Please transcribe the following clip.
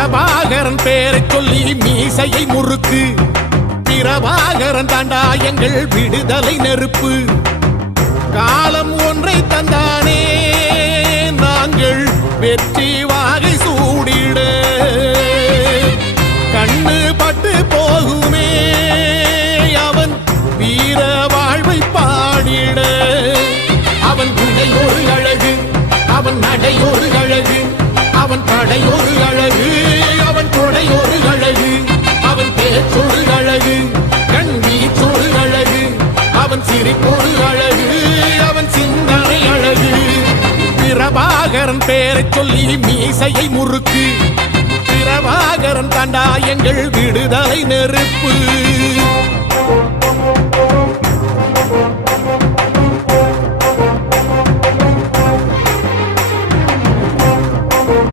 பிரபாகரன் பேரை சொல்லி மீசையை முறுக்கு. பிரபாகரன் தாண்டா எங்கள் விடுதலை நெருப்பு. காலம் ஒன்றை தந்தானே நாங்கள் வெற்றி வாகை சூடிட. கண்ணு பட்டு போகுமே அவன் வீர வாழ்வை பாடிட. அவன் குடை ஒரு அழகு, அவன் நடை ஒரு அழகு, அவன் படை ஒரு அழகு, அவன் கொடை ஒரு அழகு, அவன் பேச்சொரு அழகு, கண் வீச்சொரு அழகு, அவன் சிரிப்பொரு அழகு, அவன் சிந்தனை அழகு. பிரபாகரன் பேரை சொல்லி மீசையை முறுக்கு. பிரபாகரன் தாண்டா எங்கள் விடுதலை நெருப்பு.